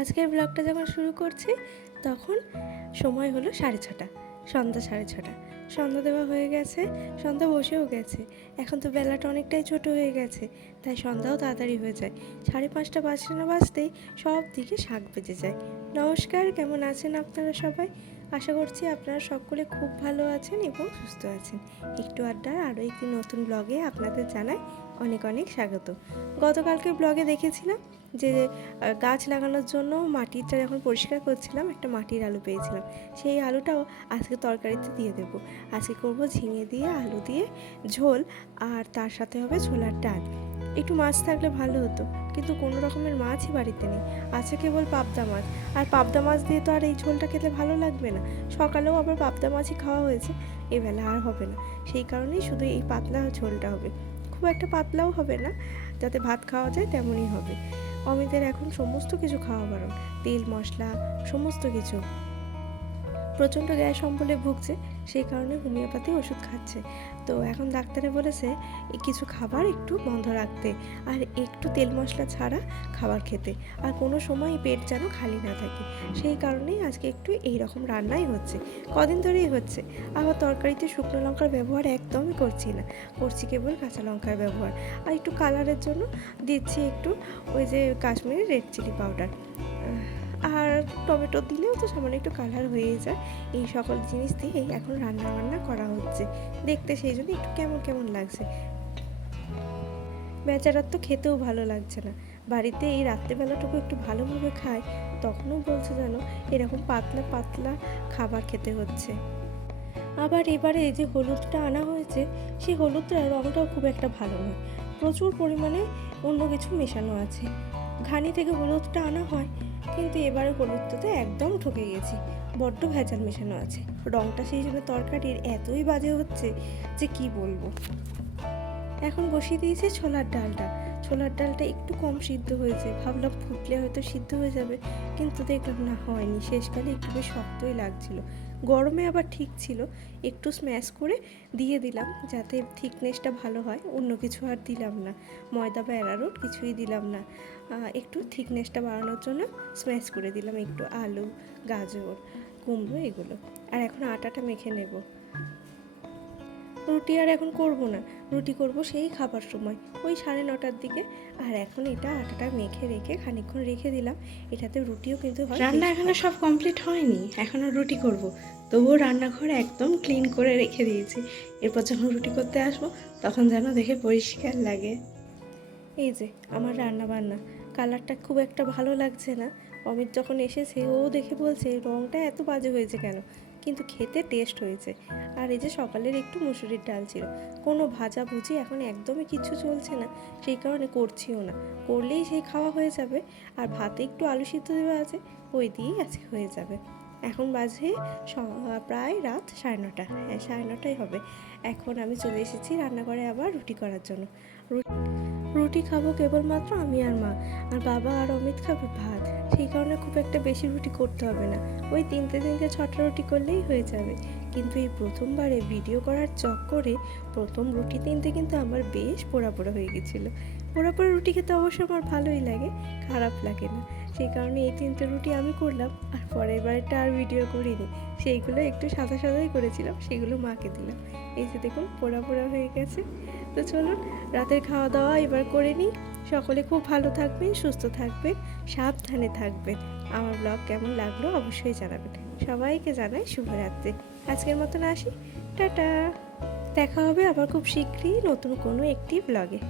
আজকের ব্লগটা যখন শুরু করছি তখন সময় হলো 6:30, সন্ধ্যা 6:30। সন্ধ্যা দেওয়া হয়ে গেছে, সন্ধ্যা বসেও গেছে। এখন তো বেলাটা অনেকটাই ছোট হয়ে গেছে, তাই সন্ধ্যাও তাড়াতাড়ি হয়ে যায়। 5:30 বাজতে না বাজতেই সব দিকে শাক বেজে যায়। নমস্কার, কেমন আছেন আপনারা সবাই? আশা করছি আপনারা সকলে খুব ভালো আছেন এবং সুস্থ আছেন। একটু আড্ডার আরও একটি নতুন ব্লগে আপনাদের জানাই অনেক অনেক স্বাগত। গতকালকের ব্লগে দেখেছিলাম যে গাছ লাগানোর জন্য মাটিটা যখন পরিষ্কার করছিলাম একটা মাটির আলু পেয়েছিলাম। সেই আলুটাও আজকে তরকারিতে দিয়ে দেবো। আজকে করবো ঝিঙে দিয়ে আলু দিয়ে ঝোল, আর তার সাথে হবে ছোলার ডাল। একটু মাছ থাকলে ভালো হতো, কিন্তু কোনো রকমের মাছই বাড়িতে নেই, আছে কেবল পাবদা মাছ। আর পাবদা মাছ দিয়ে তো আর এই ঝোলটা খেতে ভালো লাগবে না। সকালেও আবার পাবদা মাছই খাওয়া হয়েছে, এবেলা আর হবে না। সেই কারণেই শুধু এই পাতলা ঝোলটা হবে, খুব একটা পাতলাও হবে না, যাতে ভাত খাওয়া যায় তেমনই হবে। অমিতের এখন সমস্ত কিছু খাওয়া বারণ, তেল মশলা সমস্ত কিছু। প্রচণ্ড গ্যাস অম্বলে ভুগছে, সেই কারণে হোমিওপ্যাথি ওষুধ খাচ্ছে। তো এখন ডাক্তারে বলেছে কিছু খাবার একটু বন্ধ রাখতে, আর একটু তেল মশলা ছাড়া খাবার খেতে, আর কোনো সময় পেট যেন খালি না থাকে। সেই কারণেই আজকে একটু এই রকম রান্নাই হচ্ছে, কদিন ধরেই হচ্ছে। আবার তরকারিতে শুকনো লঙ্কার ব্যবহার একদমই করছি না, করছি কেবল কাঁচা লঙ্কার ব্যবহার। আর একটু কালারের জন্য দিচ্ছি একটু ওই যে কাশ্মীরি রেড চিলি পাউডার, আর টমেটো দিলেও তো সামান্য একটু কালার হয়ে যায়। এই সকল জিনিস দিয়েই এখন রান্না বান্না করা হচ্ছে। দেখতে সেই জন্য একটু কেমন কেমন লাগছে। বেচারার তো খেতেও ভালো লাগছে না। বাড়িতে এই রাত্রেবেলাটুকু একটু ভালোভাবে খায়, তখনও বলছে যেন এরকম পাতলা পাতলা খাবার খেতে হচ্ছে। আবার এবারে এই যে হলুদটা আনা হয়েছে, সেই হলুদটার রঙটাও খুব একটা ভালো নয়, প্রচুর পরিমাণে অন্য কিছু মেশানো আছে। ঘানি থেকে হলুদটা আনা হয়, কিন্তু এবারে হলুদটাতে একদম ঠকে গেছি, বড্ড ভেজাল মেশানো আছে। রঙটা সেই জন্য তরকারির এতই বাজে হচ্ছে যে কি বলবো। এখন বসিয়ে দিয়েছি ছোলার ডালটা। ছোলার ডালটা একটু কম সিদ্ধ হয়েছে, ভাবলাম ফুটলে হয়তো সিদ্ধ হয়ে যাবে, কিন্তু দেখলাম না, হয়নি। শেষকালে একটু বেশ শক্তই লাগছিল। গরমে আবার ঠিক ছিল, একটু স্ম্যাশ করে দিয়ে দিলাম যাতে থিকনেসটা ভালো হয়। অন্য কিছু আর দিলাম না, ময়দা বা অ্যারারুট কিছুই দিলাম না। একটু থিকনেসটা বাড়ানোর জন্য স্ম্যাশ করে দিলাম একটু আলু, গাজর, কুমড়ো এগুলো। আর এখন আটাটা মেখে নেব। রুটি আর এখন করব না, রুটি করব সেই খাবার সময়, ওই 9:30টার দিকে। আর এখন এটা আটাটা মেখে রেখে খানিকক্ষণ রেখে দিলাম, এটাতে রুটিও কিন্তু হয়। রান্না এখনো সব কমপ্লিট হয়নি, এখনো রুটি করব। তবুও রান্নাঘর একদম ক্লিন করে রেখে দিয়েছি। এরপর যখন রুটি করতে আসবো তখন যেন দেখে পরিষ্কার লাগে। এই যে আমার রান্না বান্না, কালারটা খুব একটা ভালো লাগছে না। অমিত যখন এসেছে ও দেখে বলছে রঙটা এত বাজে হয়েছে কেন, কিন্তু খেতে টেস্ট হয়েছে। আর এই যে সকালের একটু মুসুরির ডাল ছিল, কোনো ভাজা ভুজি এখন একদমই কিছু চলছে না, সেই কারণে করছিও না। করলেই সেই খাওয়া হয়ে যাবে। আর ভাতে একটু আলু সিদ্ধ দেওয়া আছে, ওই দিয়েই আজকে হয়ে যাবে। এখন বাজে প্রায় রাত 9:30, হ্যাঁ 9:30টাই হবে। এখন আমি চলে এসেছি রান্নাঘরে আবার রুটি করার জন্য। রুটি খাবো কেবলমাত্র আমি আর মা, আর বাবা আর অমিত খাবে ভাত। সেই কারণে খুব একটা বেশি রুটি করতে হবে না, ওই 3-6টা রুটি করলেই হয়ে যাবে। কিন্তু এই প্রথমবারে ভিডিও করার চক্করে প্রথম রুটি তিনটে কিন্তু আমার বেশ পোড়া পোড়া হয়ে গেছিলো। পোড়া পোড়া রুটি খেতে অবশ্য আমার ভালোই লাগে, খারাপ লাগে না। সেই কারণে এই 3টে রুটি আমি করলাম, আর পরের বারেরটা আর ভিডিও করিনি। সেইগুলো একটু সাদা সাদাই করেছিলাম, সেগুলো মাকে দিলাম। এই যে দেখুন পোড়া পোড়া হয়ে গেছে। তো চলুন রাতের খাওয়া দাওয়া এবার করে নিই। সকলে খুব ভালো থাকবেন, সুস্থ থাকবেন, সাবধানে থাকবেন। আমার ব্লগ কেমন লাগলো অবশ্যই জানাবেন। সবাইকে জানাই শুভরাত্রি। আজকের মতন আসি, টাটা। দেখা হবে আবার খুব শীঘ্রই নতুন কোনো একটি ব্লগে।